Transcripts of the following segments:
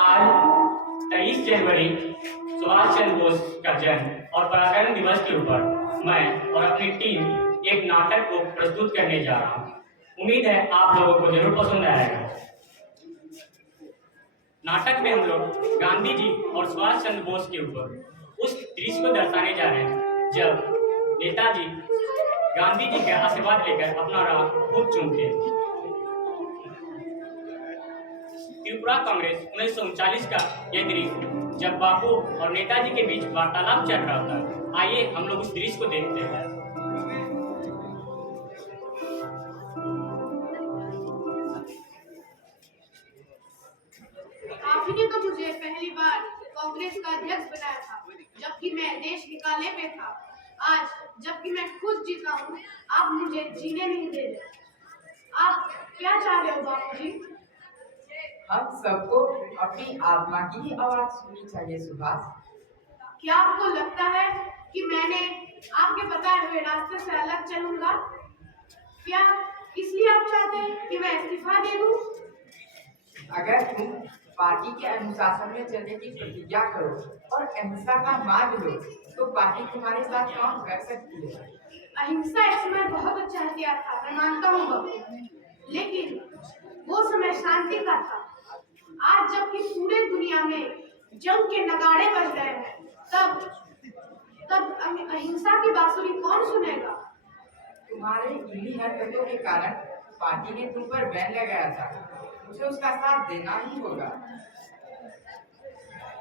आज 23 जनवरी सुभाष चंद्र बोस का जन्म और पराक्रम दिवस के ऊपर मैं और अपनी टीम एक नाटक को प्रस्तुत करने जा रहा हूँ। उम्मीद है आप लोगों को जरूर पसंद आएगा। नाटक में हम लोग गांधी जी और सुभाष चंद्र बोस के ऊपर उस दृश्य को दर्शाने जा रहे हैं जब नेताजी गांधी जी का आशीर्वाद लेकर अपना राह खुद चुनते हैं। त्रिपुरा कांग्रेस 1939 का यह दृश्य जब बापू और नेताजी के बीच वार्तालाप चल रहा था। आइए हम लोग उस दृश्य को देखते हैं। आप ही ने तो मुझे पहली बार कांग्रेस का अध्यक्ष बनाया था जबकि मैं देश निकाले पे था। आज जबकि मैं खुद जीता हूँ, आप मुझे जीने नहीं दे रहे। आप क्या चाह रहे हो बापूजी? हम सबको अपनी आत्मा की ही आवाज सुननी चाहिए सुभाष। क्या आपको लगता है कि मैंने आपके बताए हुए रास्ते से अलग चलूंगा? क्या इसलिए आप चाहते हैं कि मैं इस्तीफा दे दूं? अगर तुम पार्टी के अनुशासन में चलने की प्रतिज्ञा करो और अहिंसा का मार्ग लो तो पार्टी तुम्हारे साथ काम कर सकती है। अहिंसा एक समय बहुत अच्छा हथियार था, मैं मानता हूँ बापू, लेकिन वो समय शांति का था। आज जबकि पूरे दुनिया में जंग के नगाड़े बज रहे हैं, तब अहिंसा की बांसुरी कौन सुनेगा? तुम्हारे इन्हीं हरकतों के कारण पार्टी ने तुम पर बैन लगाया था। मुझे उसका साथ देना ही होगा।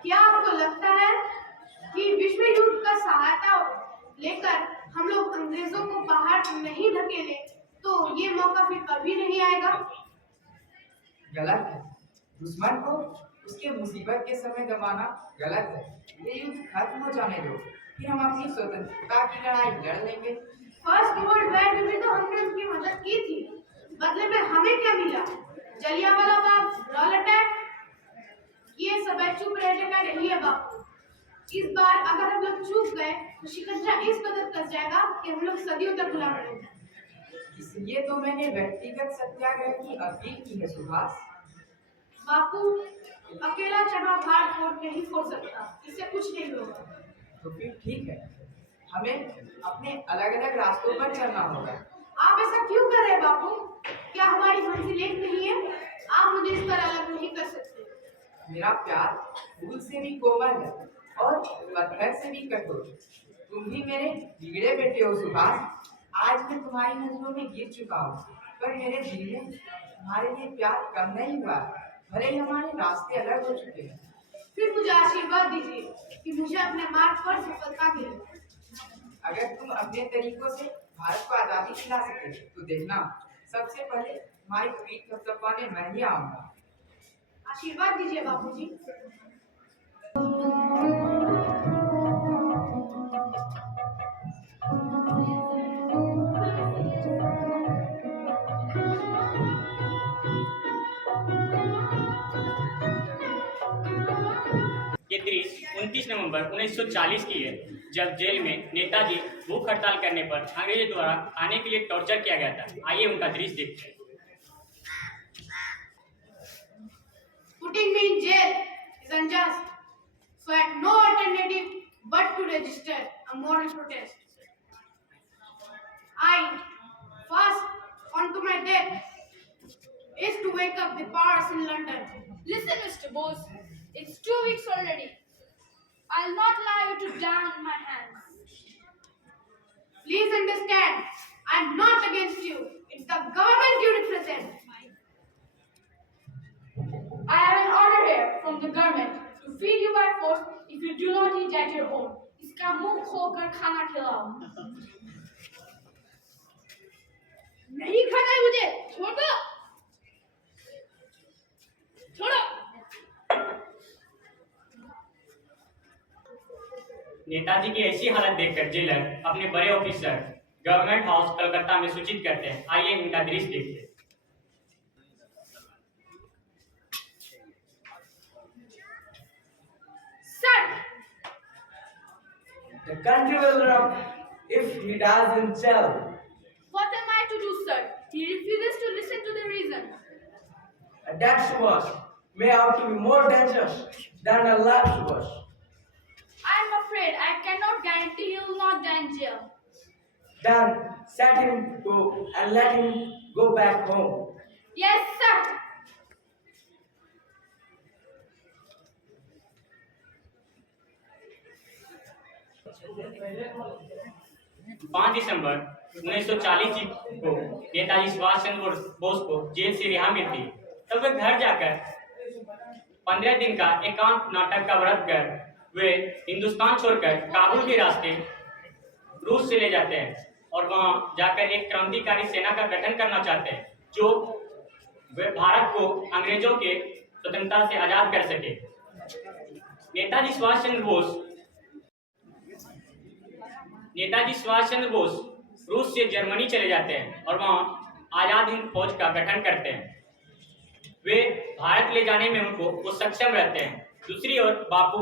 क्या आपको लगता है कि विश्व युद्ध का सहायता लेकर हम लोग अंग्रेजों को बाहर नहीं धकेले तो ये मौका फिर कभी नहीं आएगा? गलत है। दुश्मन को उसके मुसीबत के समय दबाना गलत है। ये युद्ध खत्म हो जाने दो, फिर हम अपनी स्वतंत्रता की लड़ाई लड़ लेंगे। फर्स्ट वर्ल्ड वॉर में भी तो हमने उनकी मदद की थी, बदले में हमें क्या मिला? जलियांवाला बाग, रॉल अटैक, ये सब चुप रहने का नहीं है बापू। इस बार अगर हम लोग चूक गए तो शिकंजा इस कदर कस जाएगा कि हम लोग सदियों तक गुलाम रहेंगे। इसलिए तो मैंने व्यक्तिगत सत्याग्रह की अपील की है सुभाष। बापू, अकेला चना भार फोड़ नहीं फोड़ सकता, इससे कुछ नहीं होगा। तो फिर ठीक है, हमें अपने अलग अलग रास्तों पर चलना होगा। आप ऐसा क्यों कर रहे हैं बापू? क्या हमारी मंजिल एक नहीं है? आप मुझे इस तरह अलग नहीं कर सकते। मेरा प्यार फूल से भी कोमल है और पत्थर से भी कठोर। तुम भी मेरे बिगड़े बेटे हो सुभाष। आज मैं तुम्हारी नजरों में गिर चुका हूँ, पर मेरे दिल में तुम्हारे लिए प्यार कम नहीं हुआ, भले ही हमारे रास्ते अलग हो चुके हैं। फिर मुझे आशीर्वाद दीजिए कि मुझे अपने मार्ग पर सफलता मिले। अगर तुम अपने तरीकों से भारत को आजादी दिला सके तो देखना, सबसे पहले तुम्हारी पीठ थपथपाने मैं ही आऊंगा। आशीर्वाद दीजिए बापूजी। ये दृश्य 29 नवंबर 1940 की है जब जेल में नेताजी भूख हड़ताल करने पर अंग्रेजों द्वारा खाने के लिए टॉर्चर किया गया था। आइए उनका दृश्य देखते हैं। Putting me in jail is unjust, so I had no alternative but to register a moral protest. I fast onto my death is to wake up the powers in London. Listen, Mr. Bose, it's 2 weeks already. I'll not allow you to down my hands. Please understand, I'm not against you. It's the government you represent. I have an order here from the government to feed you by force if you do not eat at your home. इसका मुंह खोकर खाना खिलाओ। नहीं खाना है मुझे, छोड़ दो। छोड़ो। नेताजी की ऐसी हालत देखकर जेलर अपने बड़े ऑफिसर गवर्नमेंट हाउस कलकत्ता में सूचित करते हैं। आइए इनका दृश्य देखते हैं। Sir, The country will rock if he doesn't tell. What am I to do, sir? He refuses to listen to the reason. And that Subhash may out to be more dangerous than a live Subhash. I'm afraid I cannot guarantee he will not die in jail. Then set him go and let him go back home. Yes, sir. 5 दिसंबर 1940 को नेताजी सुभाष चंद्र बोस को jail से रिहा मिलती, तब वे घर जाकर 15 दिन का एकांत नाटक का व्रत कर वे हिंदुस्तान छोड़कर काबुल के रास्ते रूस से ले जाते हैं और वहां जाकर एक क्रांतिकारी सेना का गठन करना चाहते हैं जो वे भारत को अंग्रेजों के स्वतंत्रता से आजाद कर सके। नेताजी सुभाष चंद्र बोस रूस से जर्मनी चले जाते हैं और वहां आजाद हिंद फौज का गठन करते हैं। वे भारत ले जाने में वो सक्षम रहते हैं। दूसरी ओर बापू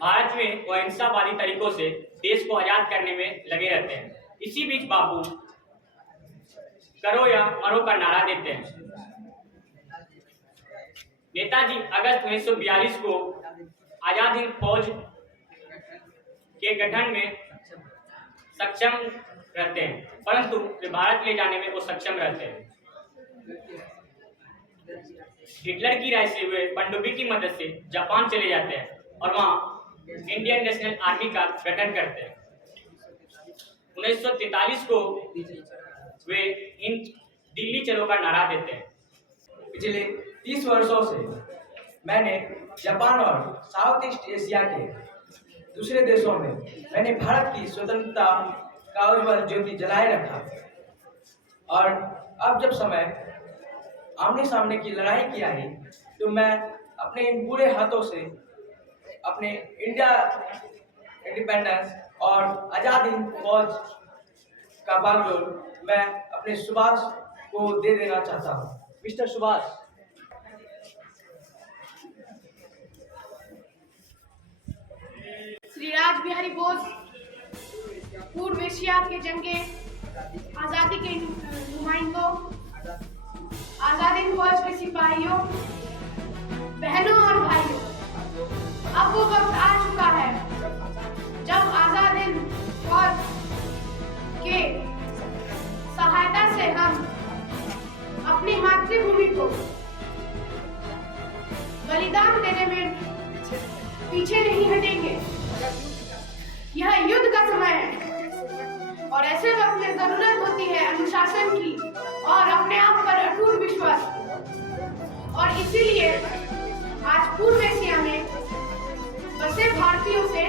भारत में अहिंसावादी तरीकों से देश को आजाद करने में लगे रहते हैं। इसी बीच बापू करो या मरो का नारा देते हैं। नेताजी अगस्त 1942 को आजाद हिंद फौज के गठन में सक्षम रहते हैं, परंतु वे भारत ले जाने में वो सक्षम रहते हैं। हिटलर की राय से वे पनडुब्बी की मदद से जापान चले जाते हैं और वहां इंडियन नेशनल आर्मी का गठन करते हैं। 1943 को वे दिल्ली चलो का नारा देते हैं। पिछले 30 वर्षों से मैंने जापान और साउथ ईस्ट एशिया के दूसरे देशों में मैंने भारत की स्वतंत्रता का उज्ज्वल ज्योति जलाए रखा, और अब जब समय आमने सामने की लड़ाई की आई तो मैं अपने इन बुरे हाथों से अपने इंडिया इंडिपेंडेंस और आज़ाद हिंद फौज का बागडोर मैं अपने सुभाष को दे देना चाहता हूँ। मिस्टर सुभाष, श्री राज बिहारी बोस, पूर्व एशिया के जंगे आज़ादी के नुमाइंदों, आज़ाद हिंद फौज के सिपाहियों, बहनों और भाइयों, अब वो वक्त आ चुका है जब आज़ाद हिंद फौज के सहायता से हम अपनी मातृभूमि को बलिदान देने में पीछे नहीं हटेंगे। यह युद्ध का समय है और ऐसे वक्त में जरूरत होती है अनुशासन की और अपने आप पर अटूट विश्वास, और इसीलिए आज पूर्व एशिया में बसे भारतीयों से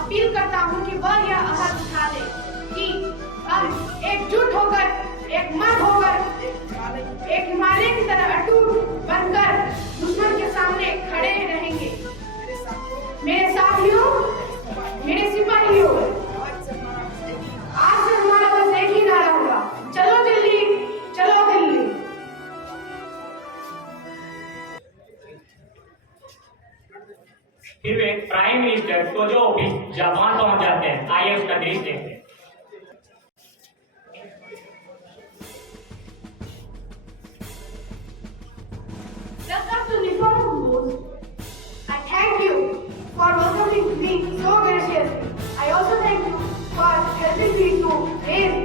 अपील करता हूं कि वह यह अहद उठा ले कि हम एकजुट होकर, एक मन होकर, एक हिमालय की तरह अटूट बनकर दुश्मन के सामने खड़े रहेंगे। मेरे साथियों, मेरे सिपाहियों, आज से हमारा बस एक ही नारा होगा, चलो दिल्ली, चलो दिल्ली। फिर वे प्राइम मिनिस्टर टोजो ऑफिस जापान पहुंच जाते हैं। आइए उसका दृश्य देखते हैं। Welcome to Uniform Boss. I thank you for welcoming me so graciously. I also thank you for helping me to raise